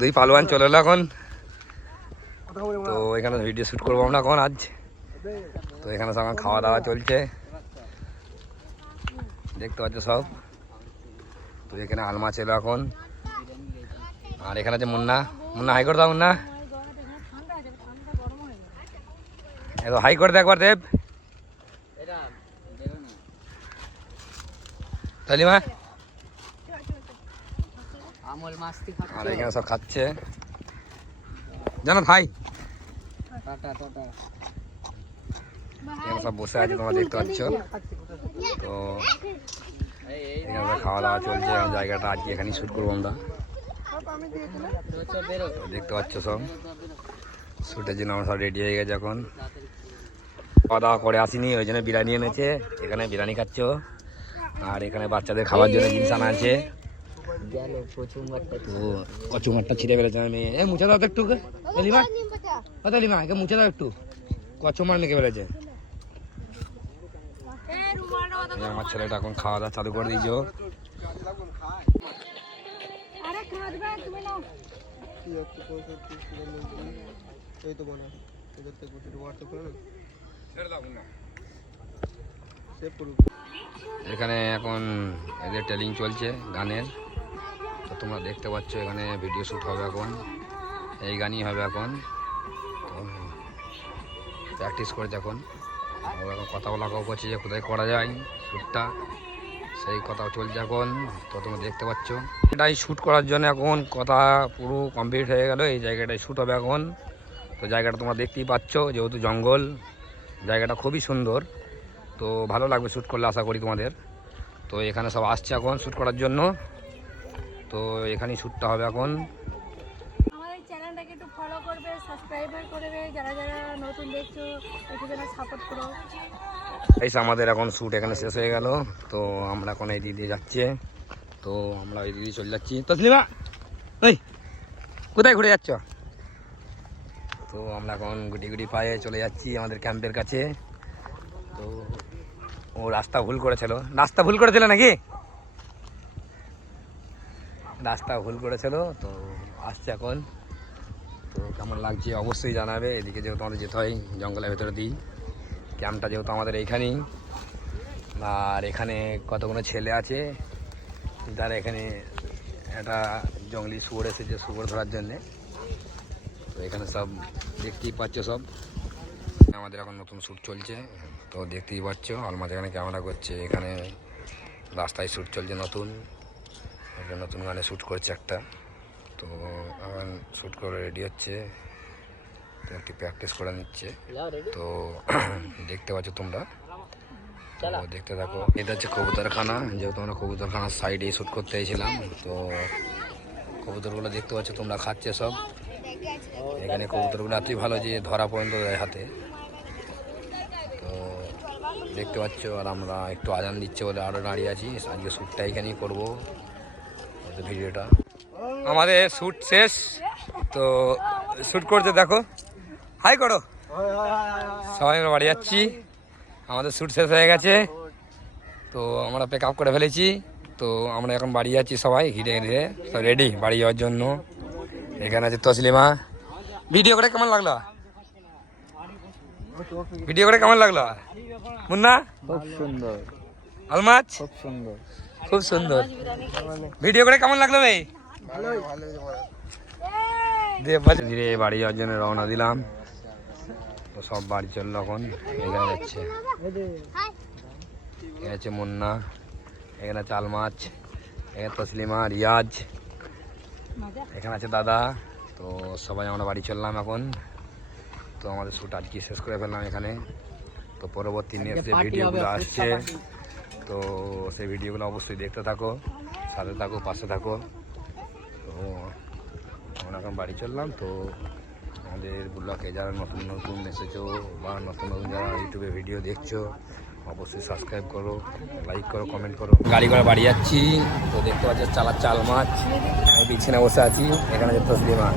দুই পালোয়ান চলে এলো এখন। তো এখানে ভিডিও শ্যুট করবো আমরা এখন আজ। তো এখানে সব খাওয়া দাওয়া চলছে, দেখতে পাচ্ছ সব। তো এখানে আলমাছ এলো এখন, আর এখানে আছে মুন্না। মুন্না হাই করে দাও, মুন্না হাই করে দে একবার দেব। তালিমা আর এখানে সব খাচ্ছে জানো ভাই। এখানে সব বসে আছে, তোমরা দেখতে পাচ্ছ। তো এখানে খাওয়া দাওয়া চলছে, জায়গাটা আজকে এখানেই শ্যুট করবো আমরা। দেখতে পাচ্ছ সব শ্যুটের জন্য আমরা সব রেডি হয়ে গেছে এখন। খাওয়া দাওয়া করে আসিনি, ওই জন্য বিরিয়ানি এনেছে। এখানে বিরিয়ানি খাচ্ছ, আর এখানে বাচ্চাদের খাওয়ার জন্য জিনিস আনা আছে। তো কচুমারটা ছিঁড়ে ফেলেছে আমি। মুছে দাও তো একটু, লিমা একে মুছে দাও একটু। কচুমার মেখে ফেলেছে। আমার ছেলেটা এখন খাওয়া দাওয়া চালু করে দিয়েছ। এখানে এখন এদের ট্রেনিং চলছে গানের। তো তোমরা দেখতে পাচ্ছ এখানে ভিডিও শ্যুট হবে এখন, এই গানই হবে এখন। তো প্র্যাকটিস করেছে এখন, এখন কথা বলা করছে যে কোথায় করা যায় শ্যুটটা, সেই কথা চলছে এখন। তো তোমরা দেখতে পাচ্ছ এটাই শ্যুট করার জন্য এখন কথা পুরো কমপ্লিট হয়ে গেল। এই জায়গাটায় শ্যুট হবে এখন। তো জায়গাটা তোমরা দেখতেই পাচ্ছ, যেহেতু জঙ্গল, জায়গাটা খুবই সুন্দর। তো ভালো লাগবে শ্যুট করলে আশা করি তোমাদের। তো এখানে সব আসছে এখন শ্যুট করার জন্য। তো এখানেই শ্যুটটা হবে এখন। আমাদের চ্যানেলটাকে একটু ফলো করবে, সাবস্ক্রাইব করবে, যারা যারা নতুন দেখছো একটু যেন সাপোর্ট করো। এই আমাদের এখন শ্যুট এখানে শেষ হয়ে গেল। তো আমরা এখন এই দিদি যাচ্ছে। তো আমরা এই দিদি চলে যাচ্ছি। তসলিমা এই কোথায় ঘুরে যাচ্ছ? তো আমরা এখন গুটি গুটি পায়ে চলে যাচ্ছি আমাদের ক্যাম্পের কাছে। তো ও রাস্তা ভুল করেছিল নাকি? রাস্তা ভুল করেছিল, তো আসছে এখন। তো কেমন লাগছে অবশ্যই জানাবে। এদিকে যেহেতু আমাদের যেতে হয় জঙ্গলের ভেতরে দিই, ক্যাম্পটা যেহেতু আমাদের এইখানেই। আর এখানে কতগুলো ছেলে আছে, তারা এখানে একটা জঙ্গলি শুয়োর এসেছে শুয়োর ধরার জন্যে। তো এখানে সব দেখতেই পাচ্ছ সব। আমাদের এখন নতুন শ্যুট চলছে, তো দেখতেই পাচ্ছ। আলমাজ এখানে ক্যামেরা করছে, এখানে রাস্তায় শ্যুট চলছে নতুন। নতুন গানে শ্যুট করছে একটা। তো এখন শ্যুট করে রেডি হচ্ছে, তো একটু প্র্যাকটিস করে নিচ্ছে। তো দেখতে পাচ্ছ তোমরা, তো দেখতে থাকো। এটা হচ্ছে কবুতরখানা, যেহেতু আমরা কবুতরখানার সাইডে শ্যুট করতে এসেছিলাম। তো কবুতরগুলো দেখতে পাচ্ছ তোমরা খাচ্ছে সব। এখানে কবুতরগুলো এতই ভালো যে ধরা পর্যন্ত দেয় হাতে। তো দেখতে পাচ্ছ, আর আমরা একটু আজান দিচ্ছে বলে আরও দাঁড়িয়ে আছি। আজকে শ্যুটটা এখানেই করবো ভিডিওটা। আমাদের শ্যুট শেষ, তো শ্যুট করতে দেখো, হাই করো সবাই। আমরা বাড়ি যাচ্ছি, আমাদের শ্যুট শেষ হয়ে গেছে। তো আমরা প্যাক আপ করে ফেলেছি। তো আমরা এখন বাড়ি যাচ্ছি সবাই ঘিরে ঘিরে, সব রেডি বাড়ি যাওয়ার জন্য। এখানে আছে তসলিমা। ভিডিও করে কেমন লাগলো? ভিডিও করে কেমন লাগলো মুন্না? খুব সুন্দর। আলমাজ খুব সুন্দর, খুব সুন্দর। ভিডিও করে কেমন লাগলো ভাই? ধীরে বাড়ি যাওয়ার জন্য রওনা দিলাম। তো সব বাড়ি চললো এখন। এখানে যাচ্ছে, এখানে আছে মুন্না, এখানে আছে আলমাজ, এখানে তসলিমা, রিয়াজ, এখানে আছে দাদা। তো সবাই আমরা বাড়ি চললাম এখন। তো আমাদের শ্যুট আজকে শেষ করে ফেললাম এখানে। তো পরবর্তী নেক্সট যে ভিডিওগুলো আসছে, তো সেই ভিডিওগুলো অবশ্যই দেখতে থাকো, সাথে থাকো, পাশে থাকো। তো আমরা এখন বাড়ি চললাম। তো আমাদের ব্লগে যারা নতুন নতুন এসেছো বা নতুন নতুন যারা ইউটিউবে ভিডিও দেখছো, অবশ্যই সাবস্ক্রাইব করো, লাইক করো, কমেন্ট করো। গাড়ি করে বাড়ি যাচ্ছি। তো দেখতে পাচ্ছি চালাচ্ছে আলমাজ, আমি পিছনে বসে আছি। এখানে যে তসলিমা,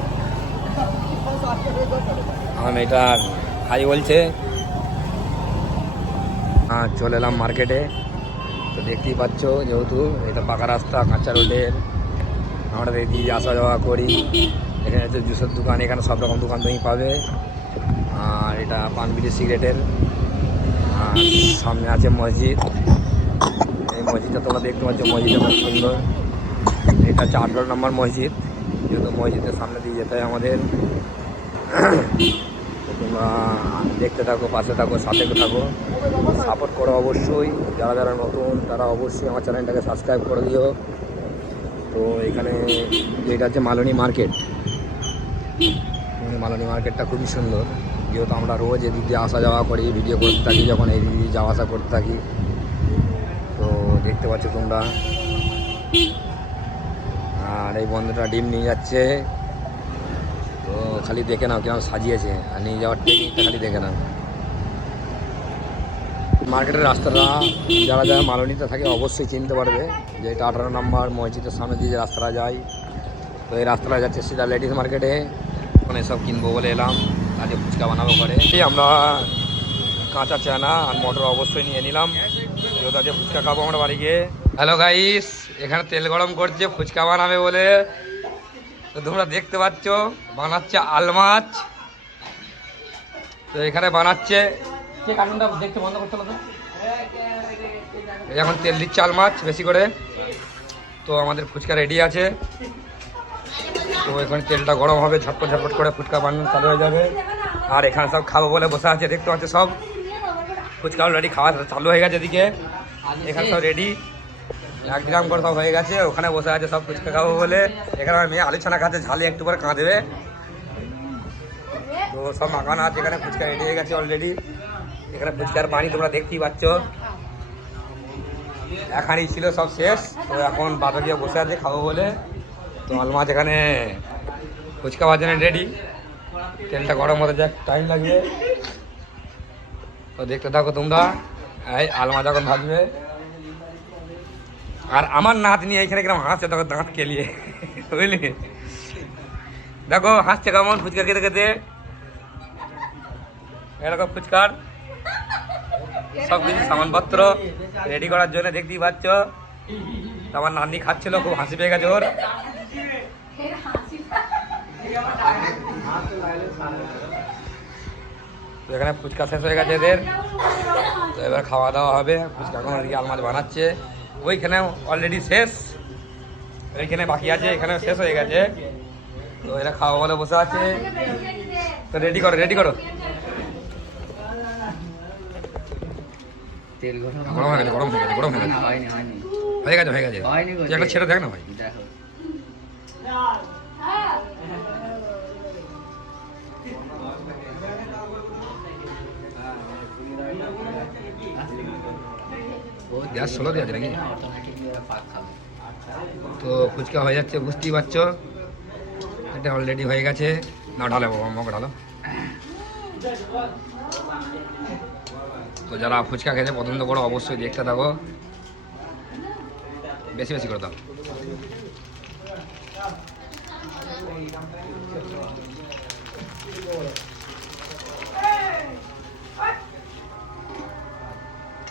আমার মেয়েটা হাই বলছে। চলে এলাম মার্কেটে। তো দেখতেই পাচ্ছ, যেহেতু এটা পাকা রাস্তা, কাঁচা রোডের, আমরা এদিকে আসা যাওয়া করি। এখানে হচ্ছে জুসের দোকান, এখানে সব রকম দোকান তুমি পাবে। আর এটা পান বিড়ি সিগারেটের। আর সামনে আছে মসজিদ। এই মসজিদটা তোমরা দেখতে পাচ্ছ, মসজিদটা খুব সুন্দর। এটা হচ্ছে 18 নম্বর মসজিদ, যেহেতু মসজিদের সামনে দিয়ে যেতে হয় আমাদের। তোমরা দেখতে থাকো, পাশে থাকো, সাথে থাকো, সাপোর্ট করো অবশ্যই। যারা যারা নতুন তারা অবশ্যই আমার চ্যানেলটাকে সাবস্ক্রাইব করে দিও। তো এখানে এটা হচ্ছে মালনী মার্কেট। মালনী মার্কেটটা খুবই সুন্দর, যেহেতু আমরা রোজ এদিক দিয়ে আসা যাওয়া করি, ভিডিও করতে থাকি, যখন এই দিক দিয়ে যাওয়া আসা করতে থাকি। তো দেখতে পাচ্ছ তোমরা। আর এই বন্ধুটা ডিম নিয়ে যাচ্ছে, তো খালি দেখে নাও কিরকম সাজিয়েছে, আর নিয়ে যাওয়ার টেকনিকটা খালি দেখে নাও। মার্কেটের রাস্তাটা যারা যারা মালনীতে থাকে অবশ্যই চিনতে পারবে, যে এটা 18 নম্বর মসজিদের সামনে দিয়ে যে রাস্তাটা যায়। তো এই রাস্তাটা যাচ্ছে সিধা লেডিস মার্কেটে। ওখানে সব কিনবো বলে এলাম, আজকে ফুচকা বানাবো করে। আমরা কাঁচা চানা আর মটর অবশ্যই নিয়ে নিলাম, যেহেতু আজকে ফুচকা খাবো আমরা বাড়ি গিয়ে। হ্যালো গাইস, এখানে তেল গরম করছে ফুচকা বানাবে বলে। তো তোমরা দেখতে পাচ্ছ বানাচ্ছে আল মাছ। তো এখানে বানাচ্ছে, কে কার্টুনটা দেখতে বন্ধ করতে হবে। এখন তেল দিচ্ছে আল মাছ বেশি করে। তো আমাদের ফুচকা রেডি আছে। তো এখানে তেলটা গরম হবে, ঝটপট ঝটপট করে ফুচকা বানানো চালু হয়ে যাবে। আর এখানে সব খাবো বলে বসে আছে, দেখতে পাচ্ছে সব। ফুচকা অলরেডি খাওয়া চালু হয়ে গেছে এদিকে, এখানে সব রেডি। 1 গ্রাম করে সব হয়ে গেছে, ওখানে বসে আছে সব ফুচকা খাবো বলে। এখানে আমার মেয়ে আলোচনা খাচ্ছে, ঝালে একটু করে কাঁদবে। তো সব মাখানো আছে, এখানে ফুচকা রেডি হয়ে গেছে অলরেডি। এখানে ফুচকার পানি তোমরা দেখতেই পাচ্ছ। এখানেই ছিল সব শেষ, তো এখন বাবা গিয়ে বসে আছে খাবো বলে। তো আল মাছ এখানে ফুচকা বাজানো রেডি। তেলটা গরম হতে যাক, টাইম লাগবে। তো দেখতে থাকো তোমরা। এই আল মাছ এখন ভাজবে। আর আমার নাতনি এইখানে কিরকম হাসছে, দেখো দাঁত কেলিয়ে, বুঝলি? দেখো হাসছে কেমন ফুচকা খেতে খেতে। এরকম ফুচকার সব কিছু সামানপত্র রেডি করার জন্য দেখতেই পাচ্ছ। আমার নাতনি খাচ্ছিল, খুব হাসি পেয়ে গেছে ওর। এখানে ফুচকা শেষ হয়ে গেছে এদের। তো এবার খাওয়া দাওয়া হবে। ফুচকা এখন ওদিকে আল মাছ বানাচ্ছে, ওইখানে অলরেডি শেষ, ওইখানে বাকি আছে, এখানে শেষ হয়ে গেছে। তো এরা খাওয়া বলে বসে আছে। তো রেডি করো, রেডি করো। তেল গরম হয়ে গেছে, গরম হয়ে গেছে, গরম হয়ে গেছে, হয়ে গেছে, হয়ে গেছে। একটা ছেড়ে দেখ না ভাই। গ্যাস স্লো দেওয়া আছে নাকি? তো ফুচকা হয়ে যাচ্ছে, বুঝতেই পারছো। এটা অলরেডি হয়ে গেছে। না ঢালো বাবা, আমাকে ঢালো। তো যারা ফুচকা খেতে পছন্দ করো অবশ্যই দেখতে থাকো, বেশি বেশি করে দাও।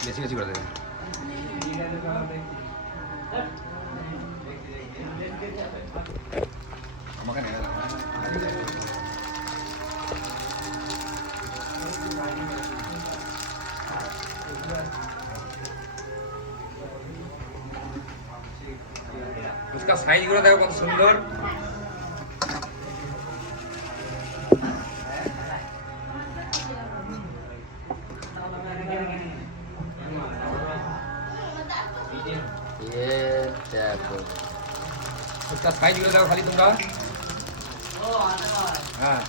বেশি বেশি করে দেবে। আমাকে নেবে না। ফুচকা সাইজগুলো দেখো কত সুন্দর। ফুচকা সাইজগুলো দেখো খালি তোমরা। হ্যাঁ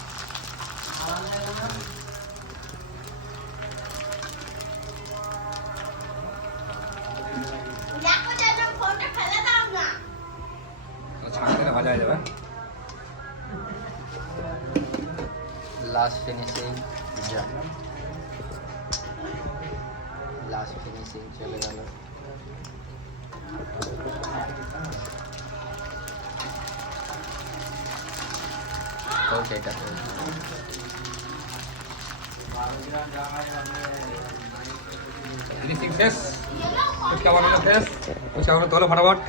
ভাজা হয়ে যাবে। লাস্ট ফিনিশিং, লাস্ট ফিনিশিং চলে গেল। ওকে, এটা ফিনিশিং শেষ, ফুচকা বানানো শেষ। ফুচকা বানানো তোলো ফটাফট।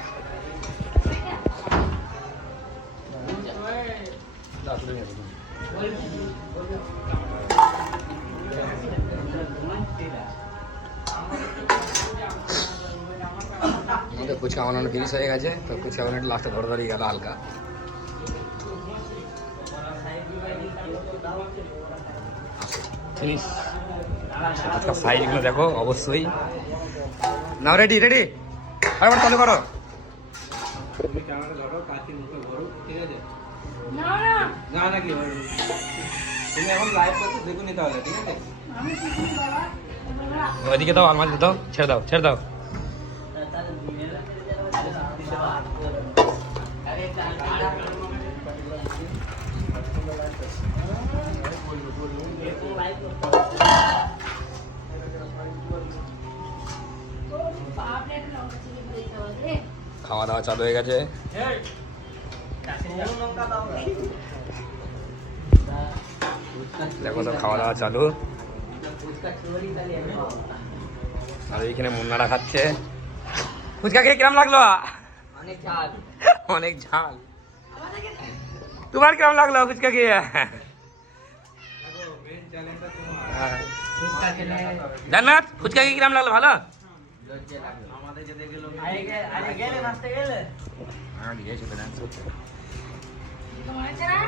আমাদের ফুচকা বানানো ফিনিশ হয়ে গেছে, তো ফুচকা বানানো লাস্টে ধরে ধরেই গেল হালকা। ফিনিশ। ফুচকার সাইজগুলো দেখো অবশ্যই। নাও রেডি রেডি, আরেকবার চালু করো। না না না নাকি তুমি এখন লাইভ করছো, দেখুন তাহলে ঠিক আছে। আমি শিখি বাবা। ওইদিকে দাও, আমার দাও, ছেড়ে দাও ছেড়ে দাও। খাওয়া দাওয়া চালু হয়ে গেছে। দেখো সব খাওয়া দাওয়া চালু। আর এইখানে মুন্নারা খাচ্ছে। ফুচকা খেয়ে কিরম লাগলো? অনেক ঝাল। অনেক ঝাল। তোমার কিরম লাগলো ফুচকা খেয়ে? জান্নাত ফুচকা খেয়ে কিরম লাগলো? ভালো?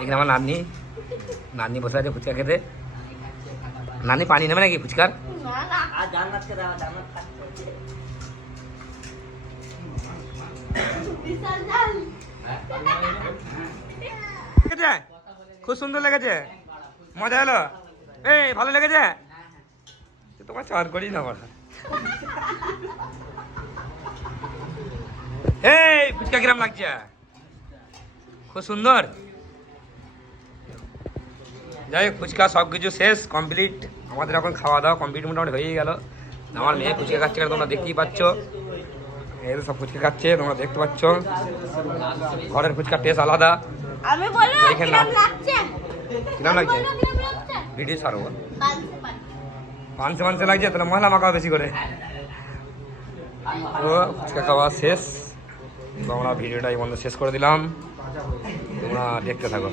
এখানে আমার নাতনি নাতনি বসে আছে ফুচকা খেতে। নানি পানি নেবে নাকি ফুচকার? খুব সুন্দর লেগেছে, মজা হলো। এই ভালো লেগেছে? তোমার চার করি না বলা। এই ফুচকা কিরম লাগছে? খুব সুন্দর। যাই হোক, ফুচকা সব কিছু শেষ, কমপ্লিট। আমাদের এখন খাওয়া দাওয়া কমপ্লিট মোটামুটি হয়েই গেল। আমার মেয়ে ফুচকা খাচ্ছে, তোমরা দেখতেই পাচ্ছ। এর সব ফুচকা খাচ্ছে, তোমরা দেখতে পাচ্ছ। ঘরের ফুচকার টেস্ট আলাদা। আমি বলো এখানে কিরম লাগছে? কিরম লাগছে? কিরম লাগছে? ভিডিও সারো। পানসে পানসে লাগছে, তাহলে মশলা মাখাও বেশি করে। তো ফুচকা খাওয়া শেষ, তো আমরা ভিডিওটা এই বন্ধ শেষ করে দিলাম। তোমরা দেখতে থাকো।